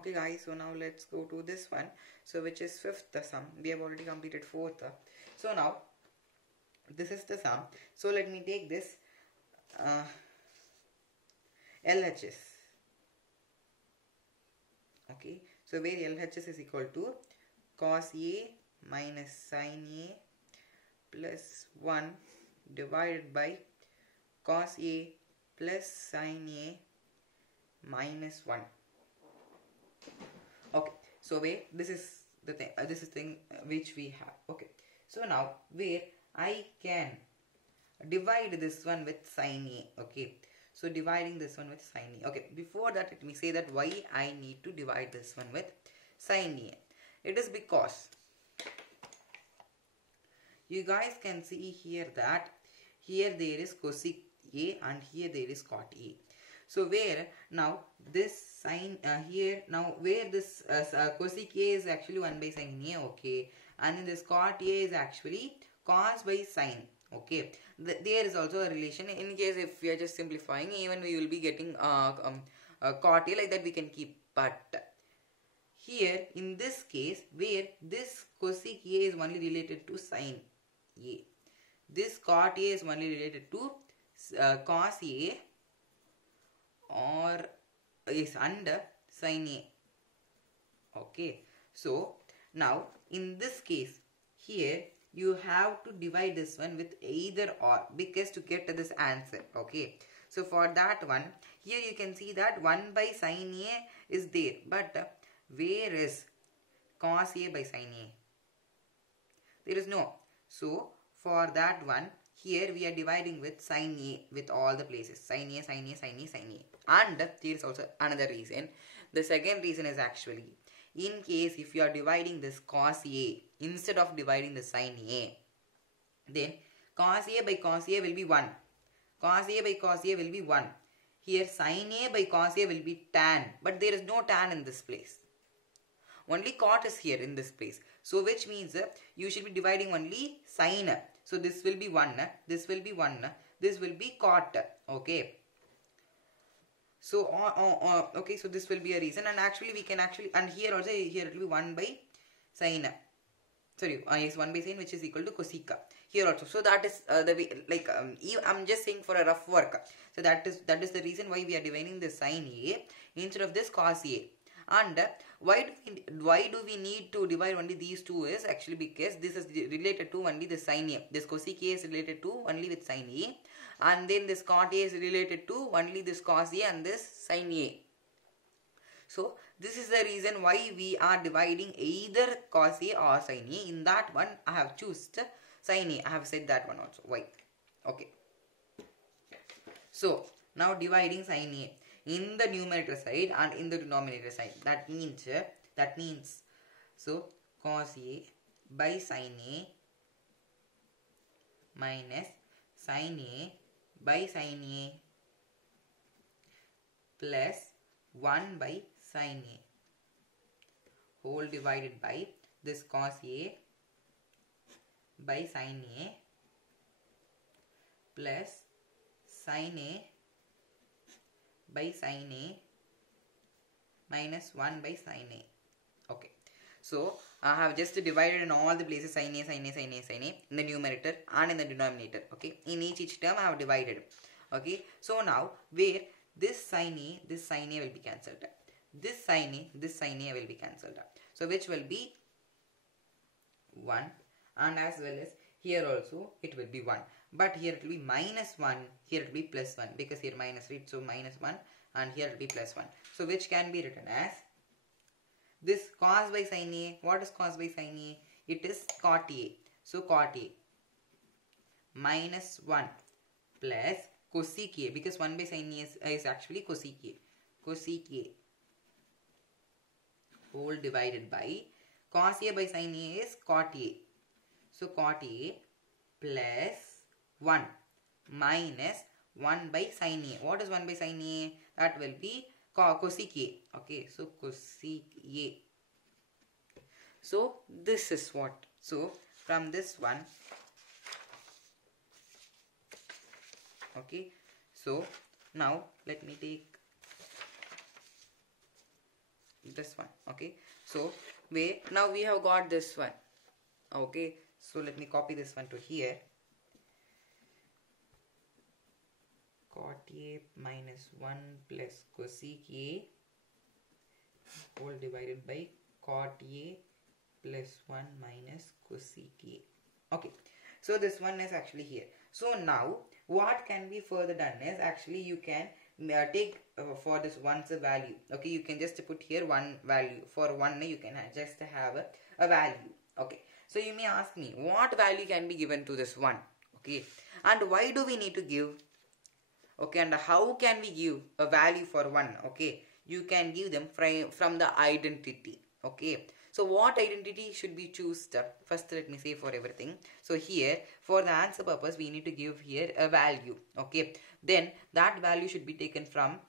Okay guys, so now let's go to this one, so which is fifth sum. We have already completed fourth. So now this is the sum. So let me take this LHS. Okay, so where LHS is equal to cos A minus sin A plus 1 divided by cos A plus sin A minus 1. Okay, so where this is the thing, this is thing which we have. Okay, so now where I can divide this one with sin A. Okay, so dividing this one with sin A. Okay, before that let me say that why I need to divide this one with sin A. It is because you guys can see here that here there is cosec A and here there is cot A. So where now this sin here now where this cosec A is actually 1 by sin A, okay, and then this cot A is actually cos by sin. Okay, there is also a relation. In case if we are just simplifying, even we will be getting cot A, like that we can keep. But here in this case where this cosec A is only related to sin A, this cot A is only related to cos A or is under sin A. Okay, so now in this case here you have to divide this one with either or, because to get this answer. Okay, so for that one here you can see that 1 by sin A is there, but where is cos A by sin A? There is no. So for that one here we are dividing with sin A with all the places. Sin A, sin A, sin A, sin A. And there is also another reason. The second reason is actually, in case if you are dividing this cos A instead of dividing the sin A, then cos A by cos A will be 1. Cos A by cos A will be 1. Here sin A by cos A will be tan. But there is no tan in this place. Only cot is here in this place. So which means you should be dividing only sin. So this will be 1. This will be 1. This will be cot. Okay. So okay, so this will be a reason, and actually we can actually, and here also here it will be 1 by sin. Sorry, yes, 1 by sin, which is equal to cosec here also. So that is the way, like I'm just saying for a rough work. So that is the reason why we are dividing the sin A instead of this cos A. And why do we need to divide only these two is actually because this is related to only the sin A. This cosec A is related to only with sin A, and then this cot A is related to only this cos A and this sin A. So this is the reason why we are dividing either cos A or sin A. In that one I have chosen sin A. I have said that one also. Why? Okay. So now dividing sin A in the numerator side and in the denominator side. That means so cos A by sin A minus sin A by sin A plus 1 by sin A whole divided by this cos A by sin A plus sin A by sin A minus 1 by sin A. Okay, so I have just divided in all the places sin A, sin A, sin A, sin A in the numerator and in the denominator. Okay, in each term I have divided. Okay, so now where this sin A will be cancelled. This sin A will be cancelled. So which will be 1, and as well as here also it will be 1. But here it will be minus 1, here it will be plus 1, because here minus, right? So minus 1, and here it will be plus 1. So which can be written as this cos by sin A. What is cos by sin A? It is cot A. So cot A minus 1 plus cosec A, because 1 by sin A is actually cosec A. Cosec A whole divided by cos A by sin A is cot A. So cot A plus 1 minus 1 by sin A. What is 1 by sin A? That will be cosec A. Okay, so cosec A. So this is what. So from this one, okay, so now let me take this one. Okay, so where now we have got this one. Okay, so let me copy this one to here. Cot A minus 1 plus cosec A whole divided by cot A plus 1 minus cosec A. Okay, so this one is actually here. So now what can be further done is actually you can take for this one's a value. Okay, you can just put here one value. For one you can just have a value. Okay, so you may ask me what value can be given to this one. Okay, and why do we need to give? Okay, and how can we give a value for one? Okay, you can give them from the identity. Okay, so what identity should we choose? First let me say for everything. So here for the answer purpose we need to give here a value. Okay, then that value should be taken from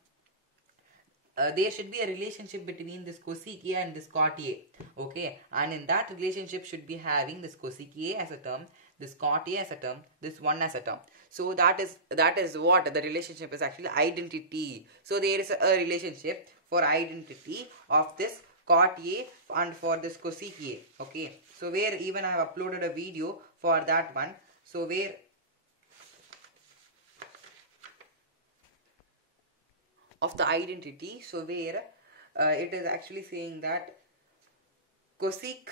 there should be a relationship between this cosec A and this cot A. Okay, and in that relationship should be having this cosec A as a term, this cot A as a term, this one as a term. So that is what the relationship is actually, identity. So there is a relationship for identity of this cot A and for this cosec A. Okay, so where even I have uploaded a video for that one. So where of the identity, so where it is actually saying that cosec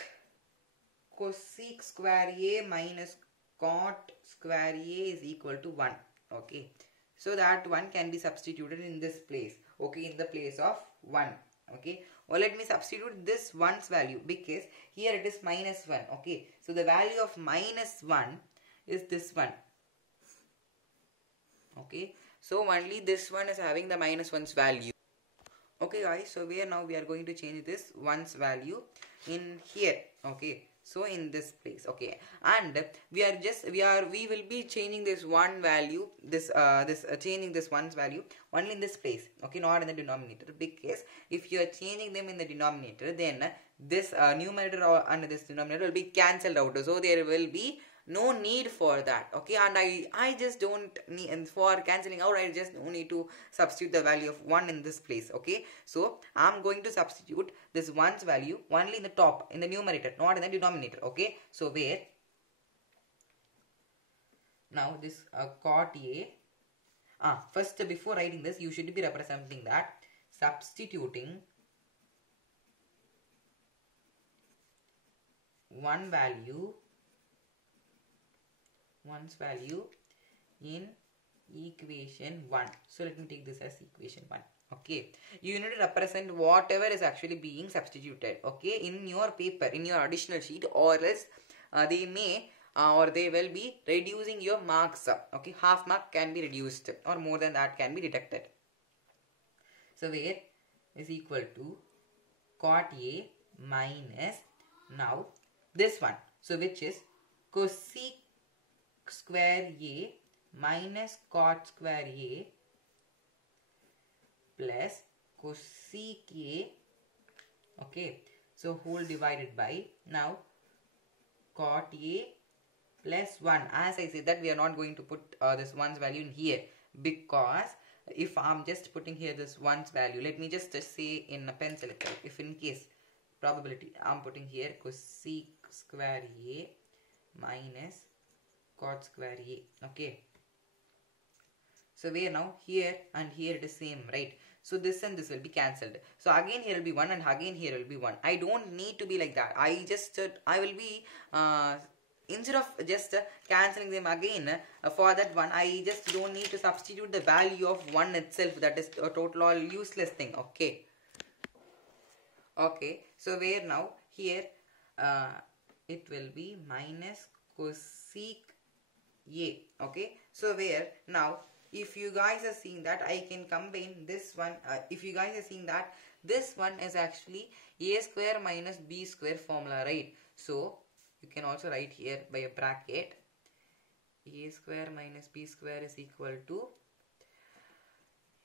square A minus cot square A is equal to 1. Okay, so that one can be substituted in this place. Okay, in the place of 1. Okay, or let me substitute this 1's value because here it is minus 1. Okay, so the value of minus 1 is this one. Okay, so only this one is having the minus 1's value. Okay guys, so we are going to change this 1's value in here. Okay, so in this place. Okay, and we will be changing this one value, changing this 1's value only in this place. Okay, not in the denominator, because if you are changing them in the denominator, then this numerator and this denominator will be cancelled out. So there will be no need for that. Okay, and I just don't need, and for cancelling out I just don't need to substitute the value of 1 in this place. Okay, so I'm going to substitute this 1's value only in the top, in the numerator, not in the denominator. Okay, so where now this cot A, first before writing this you should be representing that substituting one's value in equation 1. So let me take this as equation 1. Okay, you need to represent whatever is actually being substituted. Okay, in your paper, in your additional sheet, or else they may or they will be reducing your marks. Okay, half mark can be reduced or more than that can be deducted. So where is equal to cot A minus now this one. So which is cosec square A minus cot square A plus cosec A. Okay, so whole divided by now cot A plus 1. As I said that we are not going to put this 1's value in here, because if I'm just putting here this 1's value, let me just say in a pencil itself, if in case probability I'm putting here cosec square A minus cot square A. Okay, so where now here and here it is same, right? So this and this will be cancelled. So again here will be 1 and again here will be 1. I don't need to be like that. I will be instead of just cancelling them again for that one, I just don't need to substitute the value of 1 itself. That is a total all useless thing. Okay, okay, so where now here it will be minus cosec A. Okay, so where now if you guys are seeing that I can combine this one, if you guys are seeing that this one is actually A square minus B square formula, right? So you can also write here by a bracket A square minus B square is equal to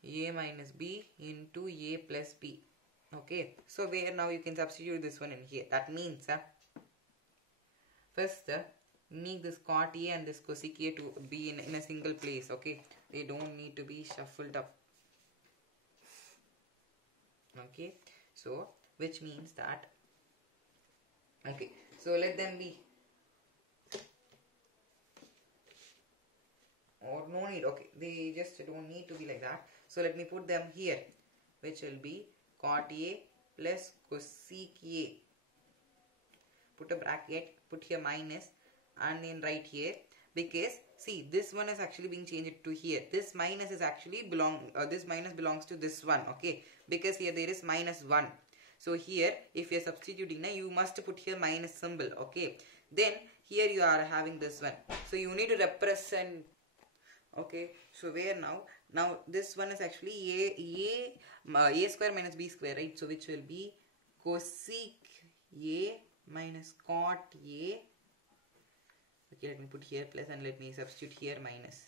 A minus B into A plus B. Okay, so where now you can substitute this one in here. That means first make this cot A and this cosec A to be in a single place. Okay, they don't need to be shuffled up. Okay, so which means that, okay, so let them be, or no need, okay, they just don't need to be like that. So let me put them here, which will be cot A plus cosec A. Put a bracket, put here minus, and then write here, because see, this one is actually being changed to here. This minus is actually this minus belongs to this one, okay, because here there is minus 1. So here, if you are substituting now, you must put here minus symbol, okay. Then here you are having this one, so you need to represent, okay. So where now this one is actually a square minus b square, right? So which will be cosec A minus cot A. Okay, let me put here plus and let me substitute here minus.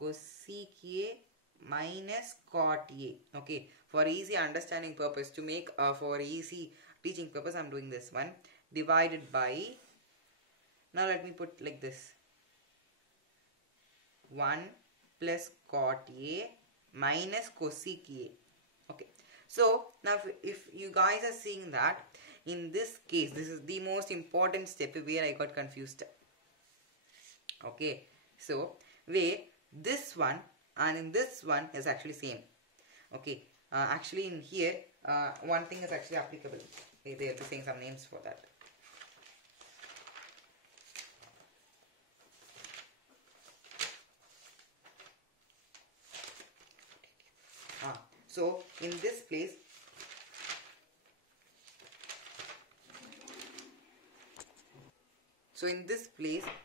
Cosec A minus cot A. Okay, for easy understanding purpose, to make for easy teaching purpose, I'm doing this one, divided by, now let me put like this, 1 plus cot A minus cosec A. Okay, so now if you guys are seeing that, in this case, this is the most important step where I got confused. Okay, so where this one and in this one is actually same. Okay, actually in here, one thing is actually applicable. They will be saying some names for that. So in this place,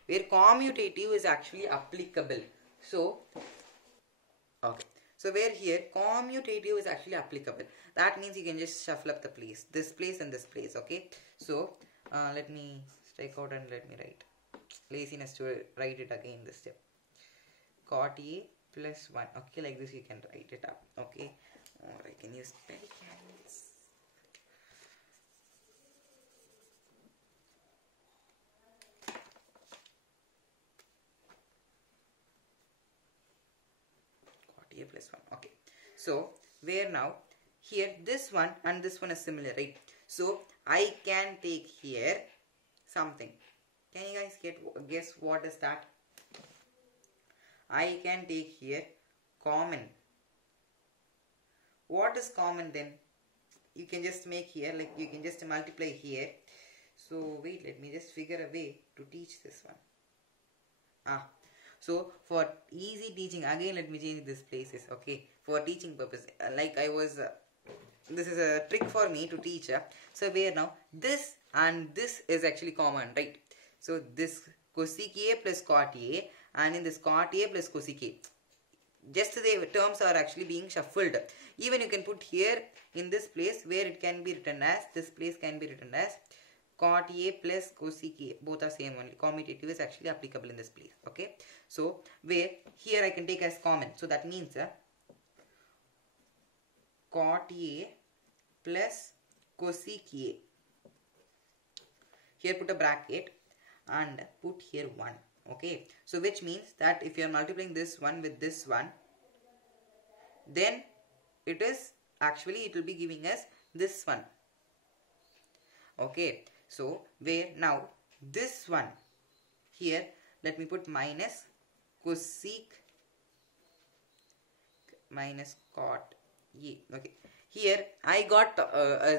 where commutative is actually applicable. So okay, so where here commutative is actually applicable, that means you can just shuffle up the place, this place and this place. Okay, so let me strike out and let me write. Laziness to write it again this step. Cot A plus 1. Okay, like this you can write it up. Okay, or I can use pelicans. Cot A plus 1. Okay, so where now here this one and this one is similar, right? So I can take here something. Can you guys guess what is that? I can take here common. What is common then? You can just make here, like you can just multiply here. So wait, let me just figure a way to teach this one. So for easy teaching, again let me change these places, okay, for teaching purpose. Like I was, this is a trick for me to teach. So where now this and this is actually common, right? So this cosec A plus cot A, and in this cot A plus cosec A, just the terms are actually being shuffled. Even you can put here in this place where it can be written as, this place can be written as cot A plus cosec A, both are same only. Commutative is actually applicable in this place. Okay, so where here I can take as common, so that means cot A plus cosec A. Here put a bracket and put here 1. Okay, so which means that if you are multiplying this one with this one, then it is actually, it will be giving us this one. Okay, so where now this one here, let me put minus cosec minus cot A. Okay, here I got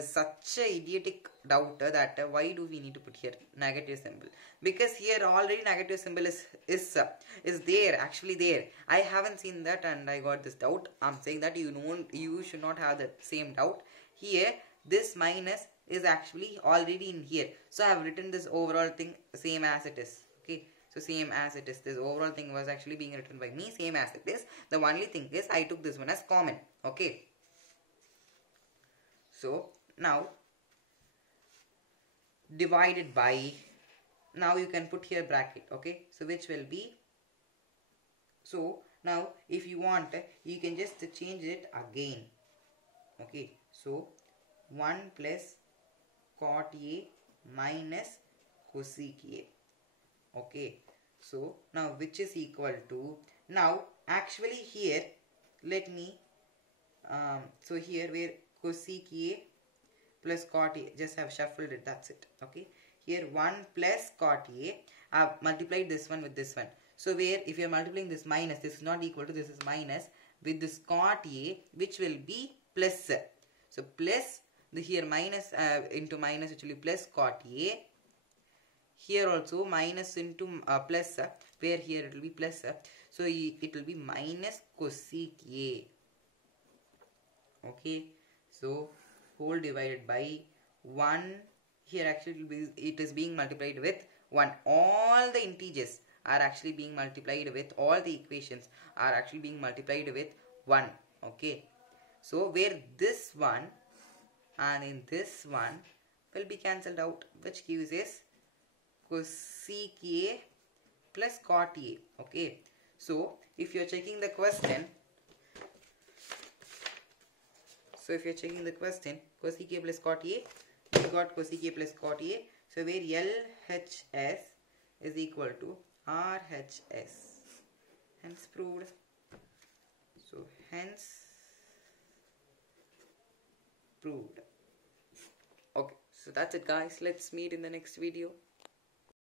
such a idiotic doubt that why do we need to put here negative symbol, because here already negative symbol is there, actually there. I haven't seen that and I got this doubt. I'm saying that you should not have the same doubt. Here this minus is actually already in here, so I have written this overall thing same as it is. Okay, so same as it is, this overall thing was actually being written by me same as it is. The only thing is I took this one as common. Okay, so now divided by, now you can put here bracket. Okay, so which will be, so now if you want you can just change it again. Okay, so 1 plus cot A minus cosec A. Okay, so now which is equal to, now actually here let me so here where cosec A plus cot A. Just have shuffled it, that's it. Okay. Here 1 plus cot A. I have multiplied this one with this one. So where if you are multiplying this minus, this is not equal to, this is minus with this cot A, which will be plus. So plus the here minus into minus, which will be plus cot A. Here also minus into plus, where here it will be plus. So it will be minus cosec A. Okay. So whole divided by 1. Here actually it is being multiplied with 1. All the integers are actually being multiplied with, all the equations are actually being multiplied with 1. Okay. So where this one and in this one will be cancelled out, which gives us cosec A plus cot A. Okay. So if you are checking the question, cosec A plus cot A, we got cosec A plus cot A. So where LHS is equal to RHS. Hence proved. So hence proved. Okay, so that's it guys. Let's meet in the next video.